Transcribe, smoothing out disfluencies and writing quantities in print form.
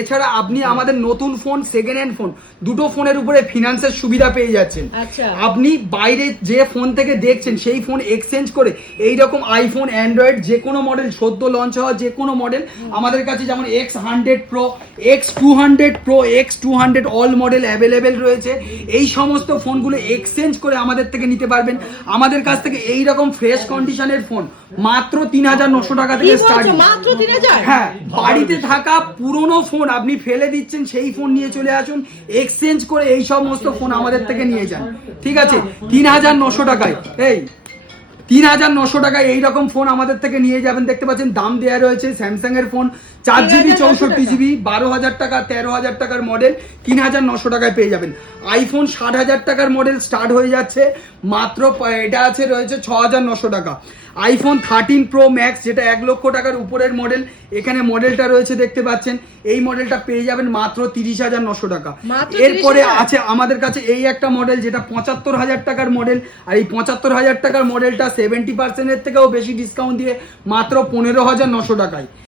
এছাড়া আপনি আমাদের নতুন ফোন, সেকেন্ড হ্যান্ড ফোন, দুটো ফোনের উপরে ফিনান্সের সুবিধা পেয়ে যাচ্ছেন। আচ্ছা। আপনি বাইরে যে ফোন থেকে দেখছেন সেই ফোন এক্সচেঞ্জ করে এই রকম আইফোন, অ্যান্ড্রয়েড যে কোনো মডেল, সদ্য লঞ্চ হওয়া যে কোনো মডেল আমাদের কাছে, যেমন X100 Pro, X200 Pro, X200 all model available রয়েছে। এই সমস্ত ফোনগুলো এক্সচেঞ্জ করে আমাদের থেকে নিতে পারবেন। আমাদের কাছ থেকে এই রকম ফ্রেশ কন্ডিশনের ফোন মাত্র 3900 টাকা থেকে স্টার্ট। মাত্র 3000? হ্যাঁ, বাড়িতে থাকা পুরনো ফোন আপনি ফেলে দিচ্ছেন, সেই ফোন নিয়ে চলে আসুন, এক্সচেঞ্জ করে এই সমস্ত ফোন আমাদের থেকে নিয়ে যান। ঠিক আছে, 3900 টাকায়, এই 3900 টাকায় এইরকম ফোন আমাদের থেকে নিয়ে যাবেন। দেখতে পাচ্ছেন দাম দেওয়া রয়েছে। স্যামসাং এর ফোন 4GB 64GB 12,000 টাকা, 13,000 টাকার মডেল 3900 টাকায় পেয়ে যাবেন। আইফোন 60,000 টাকার মডেল স্টার্ট হয়ে যাচ্ছে মাত্র, এটা আছে রয়েছে 6,900 টাকা। আইফোন 13 Pro Max, যেটা 1 লক্ষ টাকার উপরের মডেল, এখানে মডেলটা রয়েছে দেখতে পাচ্ছেন, এই মডেলটা পেয়ে যাবেন মাত্র 30,900 টাকা। এরপরে আছে আমাদের কাছে এই একটা মডেল যেটা 75,000 টাকার মডেল, আর এই 75,000 টাকার মডেলটা 70% এর থেকেও বেশি ডিসকাউন্ট দিয়ে মাত্র 15,900 টাকায়।